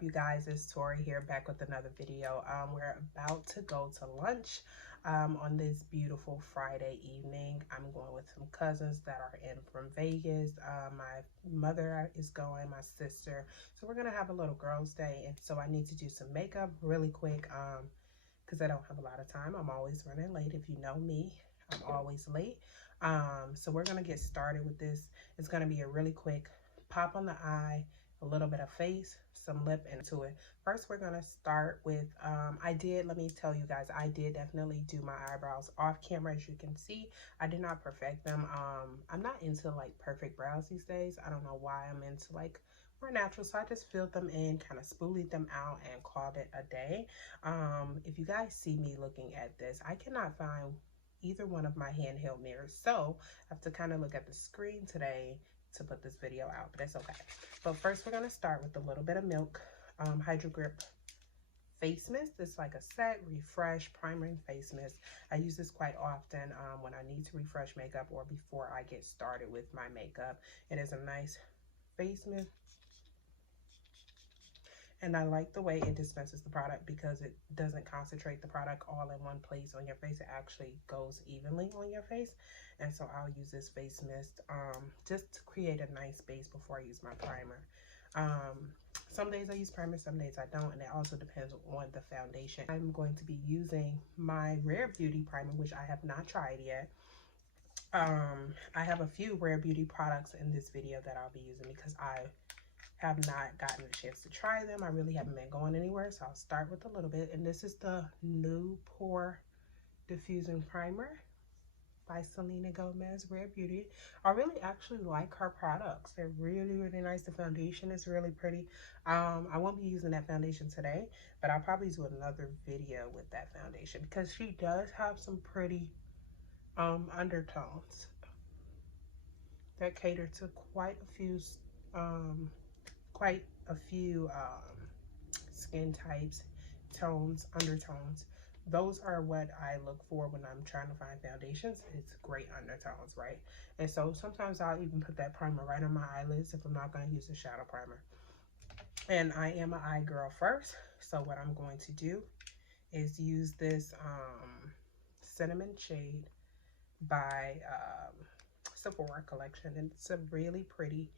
up, you guys? It's Tori here, back with another video. We're about to go to lunch on this beautiful Friday evening. I'm going with some cousins that are in from Vegas. My mother is going, my sister. So we're gonna have a little girls' day, and so I need to do some makeup really quick because I don't have a lot of time. I'm always running late. If you know me, I'm always late. So we're gonna get started with this. It's gonna be a really quick pop on the eye, a little bit of face, some lip into it. First, we're gonna start with, let me tell you guys, I did definitely do my eyebrows off camera. As you can see, I did not perfect them. I'm not into like perfect brows these days. I don't know why. I'm into like more natural, so I just filled them in, kind of spoolied them out, and called it a day. If you guys see me looking at this, I cannot find either one of my handheld mirrors, so I have to kind of look at the screen today to put this video out, but that's okay. But first, we're going to start with a little bit of Milk Hydro Grip face mist. It's like a set refresh priming face mist. I use this quite often when I need to refresh makeup or before I get started with my makeup. It is a nice face mist, and I like the way it dispenses the product because it doesn't concentrate the product all in one place on your face. It actually goes evenly on your face. And so I'll use this face mist just to create a nice base before I use my primer. Some days I use primer, some days I don't, and it also depends on the foundation. I'm going to be using my Rare Beauty primer, which I have not tried yet. I have a few Rare Beauty products in this video that I'll be using because I have not gotten a chance to try them. I really haven't been going anywhere, so I'll start with a little bit. And this is the New Pore Diffusing Primer by Selena Gomez, Rare Beauty. I really actually like her products. They're really, really nice. The foundation is really pretty. I won't be using that foundation today, but I'll probably do another video with that foundation because she does have some pretty undertones that cater to quite a few skin types, tones, undertones. Those are what I look for when I'm trying to find foundations. It's great undertones, right? And so sometimes I'll even put that primer right on my eyelids if I'm not going to use a shadow primer. And I am an eye girl first, so what I'm going to do is use this cinnamon shade by Sephora collection, and it's a really pretty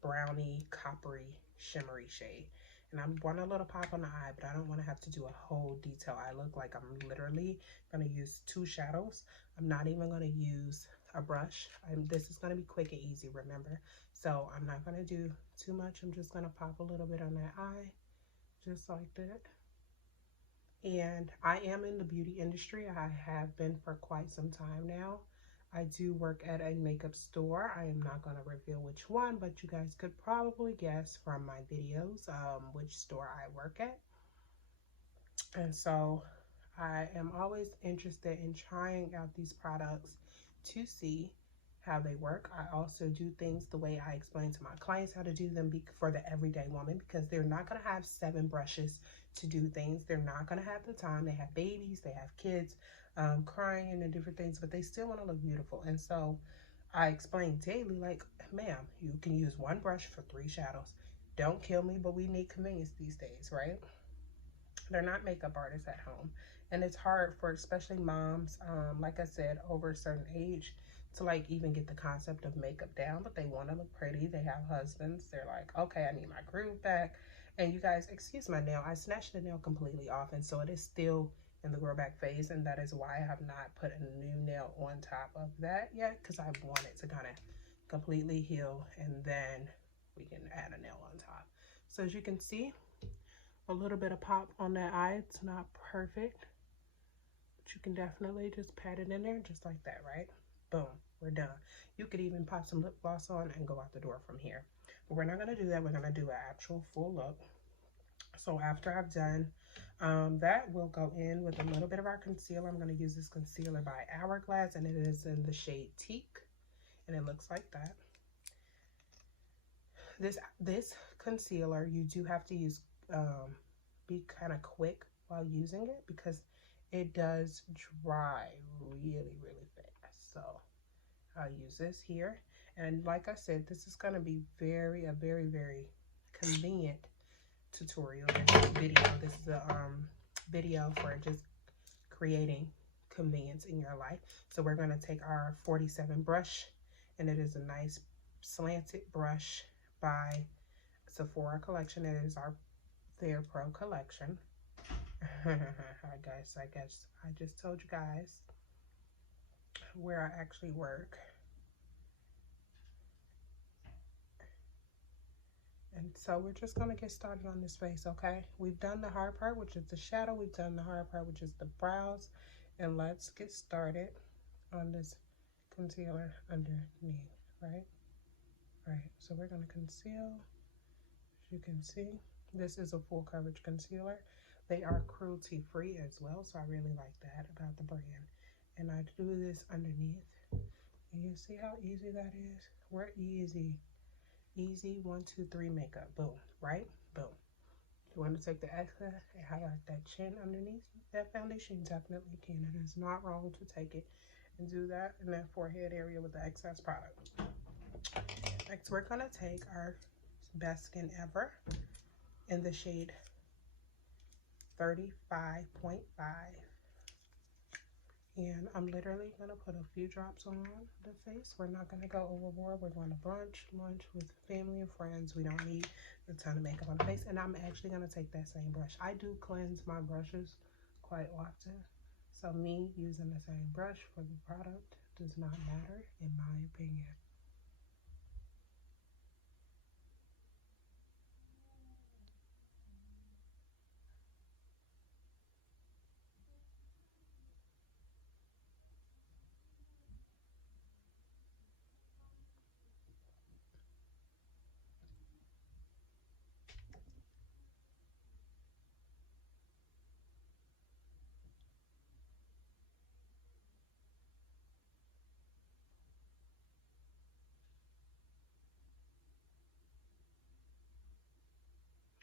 brownie, coppery, shimmery shade. And I want a little pop on the eye, but I don't want to have to do a whole detail eye look. Like I'm literally going to use two shadows. I'm not even going to use a brush. This is going to be quick and easy, remember? So I'm not going to do too much. I'm just going to pop a little bit on that eye, just like that. And I am in the beauty industry. I have been for quite some time now. I do work at a makeup store. I am not going to reveal which one, but you guys could probably guess from my videos which store I work at. And so I am always interested in trying out these products to see how they work. I also do things the way I explain to my clients how to do them for the everyday woman, because they're not going to have 7 brushes to do things. They're not going to have the time. They have babies, they have kids, crying and different things, but they still want to look beautiful. And so I explain daily, like, ma'am, you can use 1 brush for 3 shadows. Don't kill me, but we need convenience these days, right? They're not makeup artists at home, and it's hard for especially moms, like I said, over a certain age to like even get the concept of makeup down, but they want to look pretty. They have husbands. They're like, okay, I need my groove back. And you guys, excuse my nail, I snatched the nail completely off, and so it is still in the grow back phase, and that is why I have not put a new nail on top of that yet, because I want it to kind of completely heal, and then we can add a nail on top. So as you can see, a little bit of pop on that eye. It's not perfect, but you can definitely just pat it in there just like that, right? Boom, we're done. You could even pop some lip gloss on and go out the door from here. But we're not going to do that. We're going to do an actual full look. So after I've done that, we'll go in with a little bit of our concealer. I'm going to use this concealer by Hourglass, and it is in the shade Teak, and it looks like that. This concealer, you do have to use be kind of quick while using it because it does dry really, really fast. So I'll use this here, and like I said, this is going to be a very, very convenient tutorial, this video. This is a video for just creating convenience in your life. So we're going to take our 47 brush, and it is a nice slanted brush by Sephora collection. It is our Fair Pro collection. I guess I just told you guys where I actually work. And so we're just going to get started on this face, okay? We've done the hard part, which is the shadow. We've done the hard part, which is the brows. And let's get started on this concealer underneath, right? All right, so we're going to conceal. As you can see, this is a full coverage concealer. They are cruelty free as well, so I really like that about the brand. And I do this underneath. And you see how easy that is? We're easy. Easy 1, 2, 3 makeup. Boom, right? Boom. You want to take the excess and highlight that chin underneath that foundation? You definitely can. It is not wrong to take it and do that in that forehead area with the excess product. Next, we're going to take our Best Skin Ever in the shade 35.5. And I'm literally going to put a few drops on the face. We're not going to go overboard. We're going to brunch, lunch with family and friends. We don't need a ton of makeup on the face. And I'm actually going to take that same brush. I do cleanse my brushes quite often. So me using the same brush for the product does not matter, in my opinion.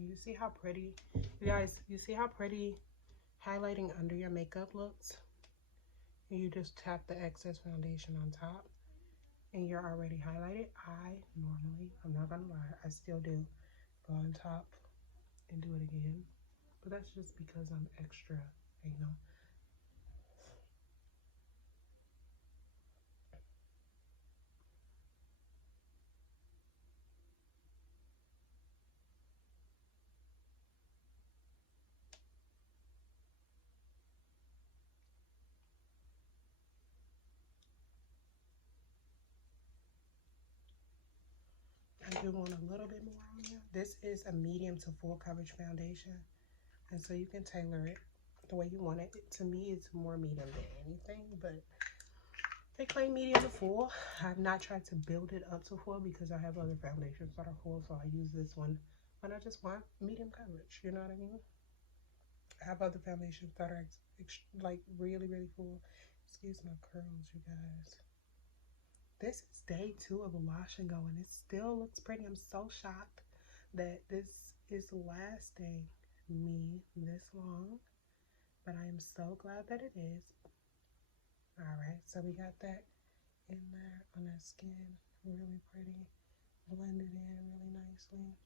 You see how pretty, you guys, you see how pretty highlighting under your makeup looks? You just tap the excess foundation on top and you're already highlighted. I'm not gonna lie, I still do go on top and do it again, but that's just because I'm extra, you know. I do want a little bit more on there. This is a medium to full coverage foundation, and so you can tailor it the way you want it. To me, it's more medium than anything, but they claim medium to full. I've not tried to build it up to full because I have other foundations that are full, so I use this one when I just want medium coverage, you know what I mean? I have other foundations that are like really, really full. Excuse my curls, you guys. This is day 2 of a wash and go, and it still looks pretty. I'm so shocked that this is lasting me this long, but I am so glad that it is. All right, so we got that in there on our skin, really pretty, blended in really nicely.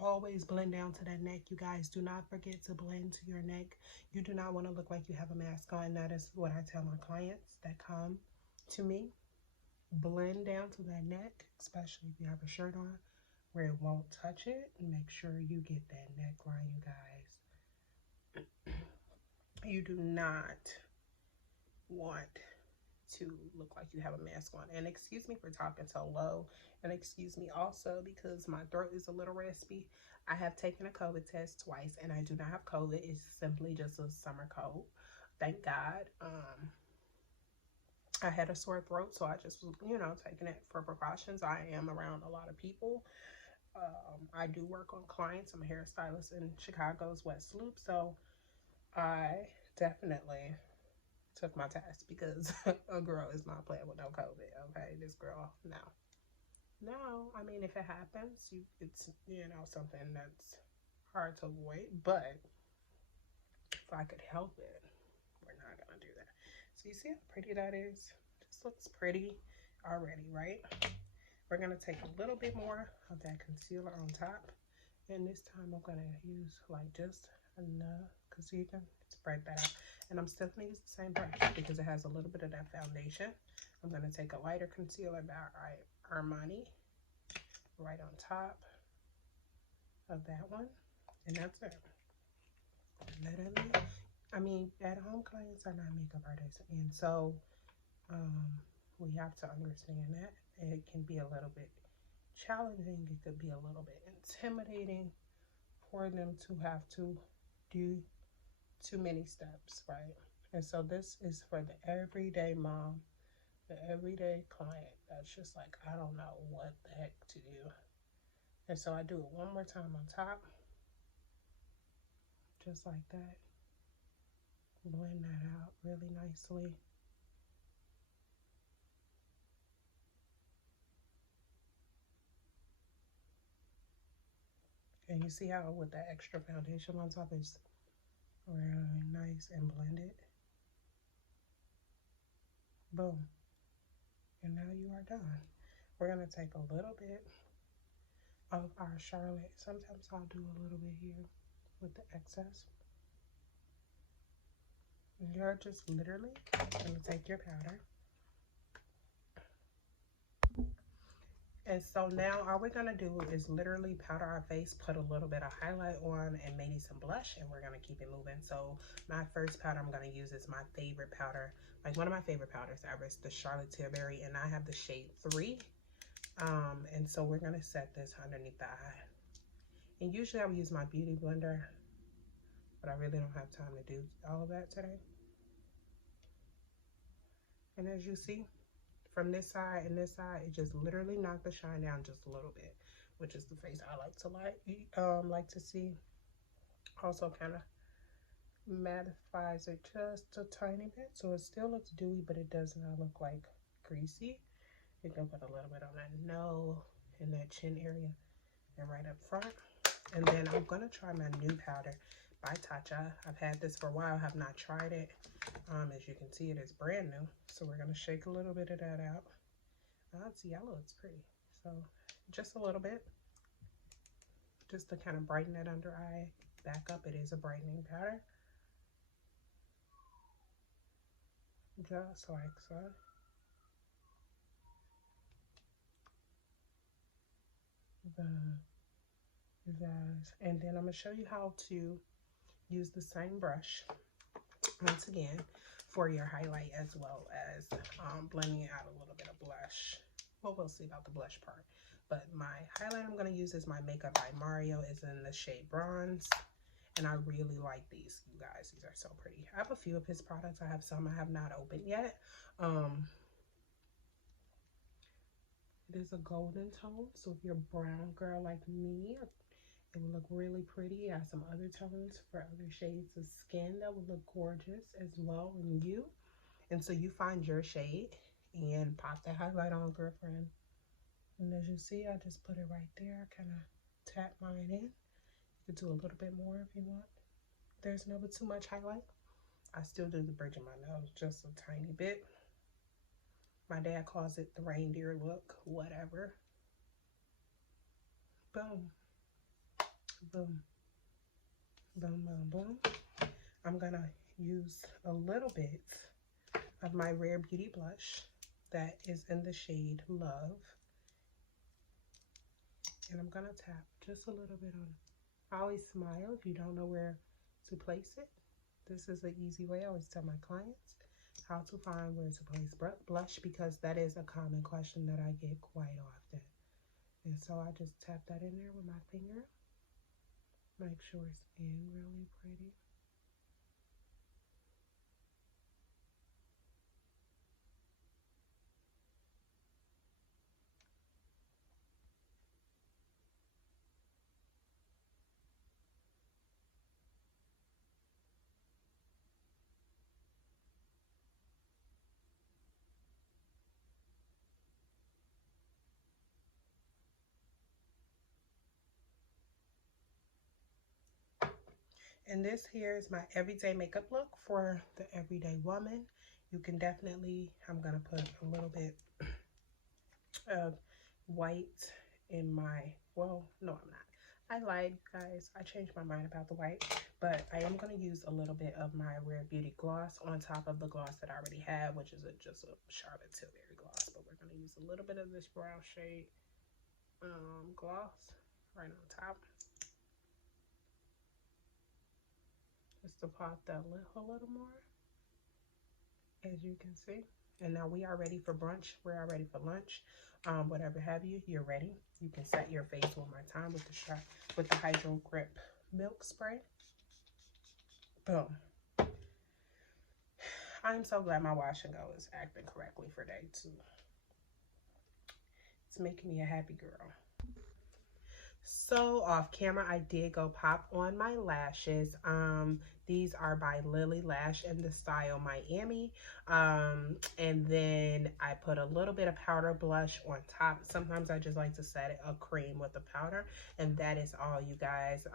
Always blend down to that neck, you guys. Do not forget to blend to your neck. You do not want to look like you have a mask on. That is what I tell my clients that come to me. Blend down to that neck, especially if you have a shirt on, where it won't touch it. Make sure you get that neckline, you guys. You do not want to look like you have a mask on. And excuse me for talking so low, and excuse me also because my throat is a little raspy. I have taken a COVID test twice and I do not have COVID. It's simply just a summer cold, thank God. I had a sore throat, so I just was, you know, taking it for precautions. I am around a lot of people. I do work on clients. I'm a hairstylist in Chicago's West Loop, so I definitely took my test because a girl is not playing with no COVID. Okay, this girl, no. I mean, if it happens, it's, you know, something that's hard to avoid. But if I could help it, we're not gonna do that. So you see how pretty that is? Just looks pretty already, right? We're going to take a little bit more of that concealer on top. And this time I'm going to use like just enough because you can spread that out. And I'm still going to use the same brush because it has a little bit of that foundation. I'm going to take a lighter concealer by Armani right on top of that one. And that's it. Literally, I mean, at-home clients are not makeup artists. And so we have to understand that. It can be a little bit challenging. It could be a little bit intimidating for them to have to do too many steps, right? And so this is for the everyday mom, the everyday client that's just like, I don't know what the heck to do. And so I do it one more time on top, just like that. Blend that out really nicely. And you see how with that extra foundation on top is really nice and blended. Boom. And now you are done. We're going to take a little bit of our Charlotte. Sometimes I'll do a little bit here with the excess. And you're just literally going to take your powder. And so now all we're going to do is literally powder our face, put a little bit of highlight on, and maybe some blush, and we're going to keep it moving. So my first powder I'm going to use is my favorite powder, like one of my favorite powders ever. It's the Charlotte Tilbury, and I have the shade 3. And so we're going to set this underneath the eye. And usually I would use my beauty blender, but I really don't have time to do all of that today. And as you see, from this side and this side, it just literally knocked the shine down just a little bit, which is the face I like to see. Also kind of mattifies it just a tiny bit, so it still looks dewy, but it does not look like greasy. You can put a little bit on that nose and that chin area and right up front. And then I'm gonna try my new powder by Tatcha. I've had this for a while, have not tried it. As you can see, it is brand new. So we're gonna shake a little bit of that out. It's yellow, it's pretty. So just a little bit, just to kind of brighten that under eye back up. It is a brightening powder. Just like so. And then I'm gonna show you how to use the same brush once again for your highlight, as well as blending out a little bit of blush. Well, we'll see about the blush part. But my highlight I'm going to use is my Makeup by Mario. Is in the shade Bronze. And I really like these, you guys. These are so pretty. I have a few of his products. I have some I have not opened yet. It is a golden tone. So if you're a brown girl like me, it would look really pretty. It has some other tones for other shades of skin that would look gorgeous as well in you. And so you find your shade and pop that highlight on, girlfriend. And as you see, I just put it right there. Kind of tap mine in. You could do a little bit more if you want. There's never too much highlight. I still do the bridge of my nose just a tiny bit. My dad calls it the reindeer look, whatever. Boom. Boom. Boom, boom, boom. I'm gonna use a little bit of my Rare Beauty blush that is in the shade Love. And I'm gonna tap just a little bit on it. I always smile if you don't know where to place it. This is an easy way. I always tell my clients how to find where to place blush, because that is a common question that I get quite often. And so I just tap that in there with my finger. Make sure it's in really pretty. And this here is my everyday makeup look for the everyday woman. You can definitely, I'm going to put a little bit of white in my, well, no, I'm not. I lied, guys. I changed my mind about the white, but I am going to use a little bit of my Rare Beauty gloss on top of the gloss that I already have, which is just a Charlotte Tilbury gloss. But we're going to use a little bit of this brown shade gloss right on top, just to pop that lip a little more, as you can see. And now we are ready for brunch. We are ready for lunch. Whatever have you, you're ready. You can set your face one more time with the Hydro Grip Milk Spray. Boom. I'm so glad my wash and go is acting correctly for day 2. It's making me a happy girl. So off camera, I did go pop on my lashes. These are by Lily Lash in the style Miami. And then I put a little bit of powder blush on top. Sometimes I just like to set a cream with the powder. And that is all, you guys.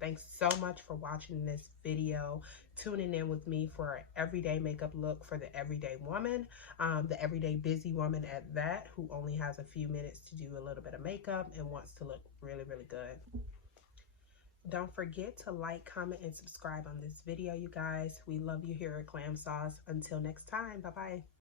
Thanks so much for watching this video. Tuning in with me for an everyday makeup look for the everyday woman. The everyday busy woman at that, who only has a few minutes to do a little bit of makeup and wants to look really, really good. Don't forget to like, comment, and subscribe on this video, you guys. We love you here at Glam Sauce. Until next time, bye-bye.